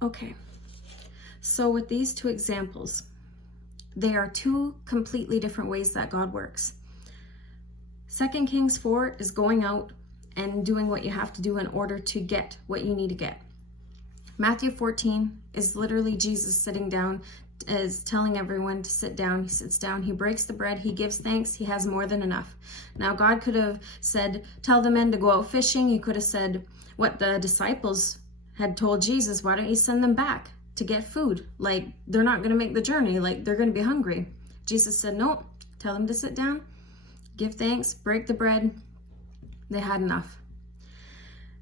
Okay, so with these two examples, they are two completely different ways that God works. 2 Kings 4 is going out and doing what you have to do in order to get what you need to get. Matthew 14 is literally Jesus sitting down, is telling everyone to sit down. He sits down, he breaks the bread, he gives thanks, he has more than enough. Now God could have said, tell the men to go out fishing. He could have said what the disciples had told Jesus, why don't you send them back to get food? Like, they're not going to make the journey, like they're going to be hungry. Jesus said, no, tell them to sit down, give thanks, break the bread. They had enough.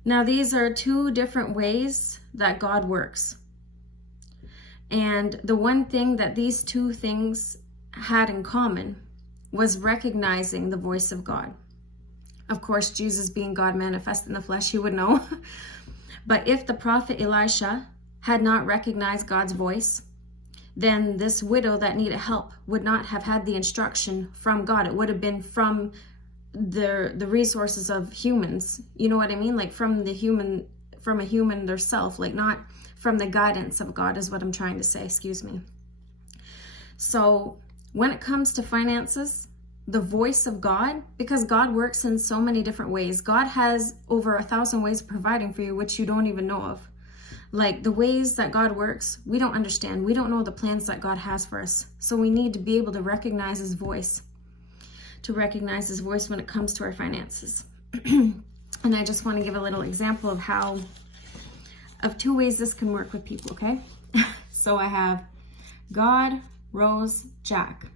Now, these are two different ways that God works. And the one thing that these two things had in common was recognizing the voice of God. Of course, Jesus being God manifest in the flesh, he would know. But if the prophet Elisha had not recognized God's voice, then this widow that needed help would not have had the instruction from God. It would have been from the resources of humans. You know what I mean? Like from a human theirself, like not from the guidance of God is what I'm trying to say, excuse me. So when it comes to finances, the voice of God, because God works in so many different ways. God has over 1,000 ways of providing for you, which you don't even know of. Like the ways that God works, we don't understand. We don't know the plans that God has for us. So we need to be able to recognize his voice, when it comes to our finances. And I just want to give a little example of two ways this can work with people, okay? So I have God, Rose, Jack.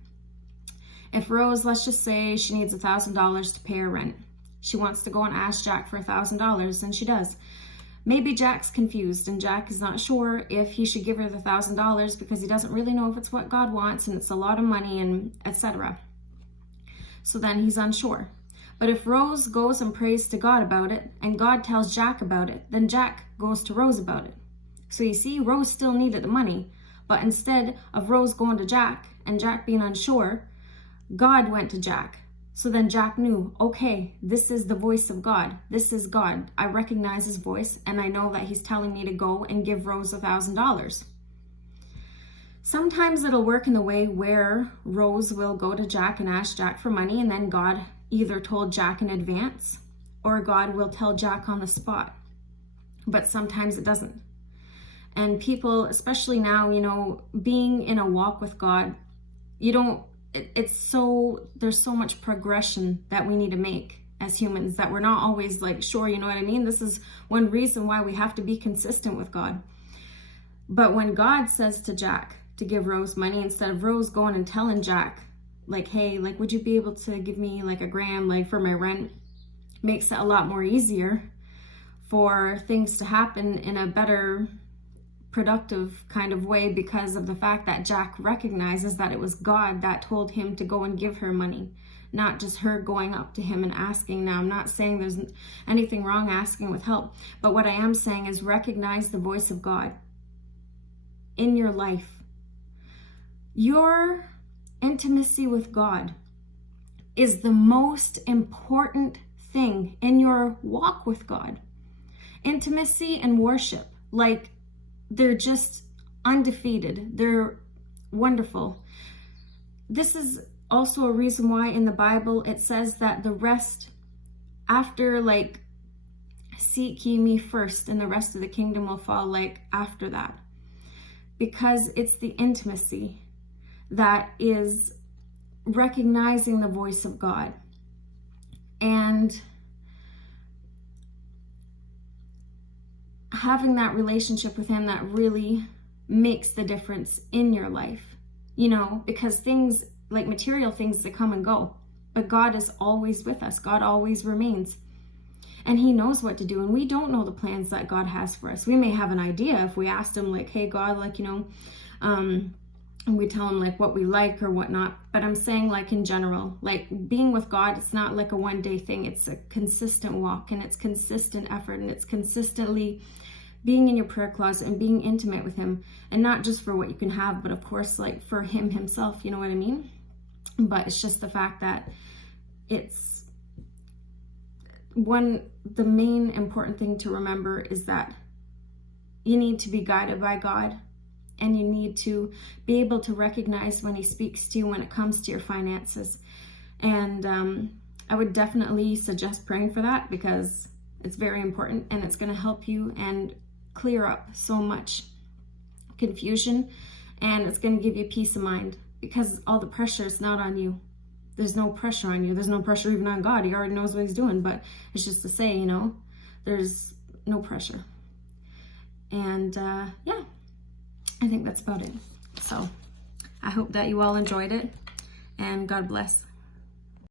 If Rose, let's just say she needs $1,000 to pay her rent. She wants to go and ask Jack for $1,000, and she does. Maybe Jack's confused, and Jack is not sure if he should give her the $1,000 because he doesn't really know if it's what God wants, and it's a lot of money, and etc. So then he's unsure. But if Rose goes and prays to God about it, and God tells Jack about it, then Jack goes to Rose about it. So you see, Rose still needed the money, but instead of Rose going to Jack and Jack being unsure, God went to Jack. So then Jack knew, okay, this is the voice of God. This is God. I recognize his voice, and I know that he's telling me to go and give Rose $1,000. Sometimes it'll work in the way where Rose will go to Jack and ask Jack for money, and then God either told Jack in advance or God will tell Jack on the spot. But sometimes it doesn't. And people, especially now, being in a walk with God, there's so much progression that we need to make as humans that we're not always like sure, you know what I mean? This is one reason why we have to be consistent with God. But when God says to Jack to give Rose money, instead of Rose going and telling Jack, like, hey, like, would you be able to give me like $1,000 like for my rent, makes it a lot more easier for things to happen in a better productive kind of way, because of the fact that Jack recognizes that it was God that told him to go and give her money, not just her going up to him and asking. Now, I'm not saying there's anything wrong asking with help, but what I am saying is recognize the voice of God in your life. Your intimacy with God is the most important thing in your walk with God. Intimacy and worship, like, they're just undefeated. They're wonderful. This is also a reason why in the Bible it says that the rest, after like, seek ye me first and the rest of the kingdom will fall like after that. Because it's the intimacy that is recognizing the voice of God. And having that relationship with him that really makes the difference in your life, because things like material things that come and go, but God is always with us. God always remains, and he knows what to do. And we don't know the plans that God has for us. We may have an idea if we asked him, like, hey God, like, and we tell him like what we like or whatnot. But I'm saying, like, in general, like, being with God, it's not like a one-day thing. It's a consistent walk, and it's consistent effort, and it's consistently being in your prayer closet and being intimate with him, and not just for what you can have, but of course, like, for him himself, you know what I mean? But it's just the fact that it's the main important thing to remember is that you need to be guided by God, and you need to be able to recognize when he speaks to you when it comes to your finances. And I would definitely suggest praying for that, because it's very important, and it's going to help you and clear up so much confusion, and it's going to give you peace of mind, because all the pressure is not on you. There's no pressure on you. There's no pressure even on God. He already knows what he's doing, but it's just to say, you know, there's no pressure. And yeah, I think that's about it. So I hope that you all enjoyed it, and God bless.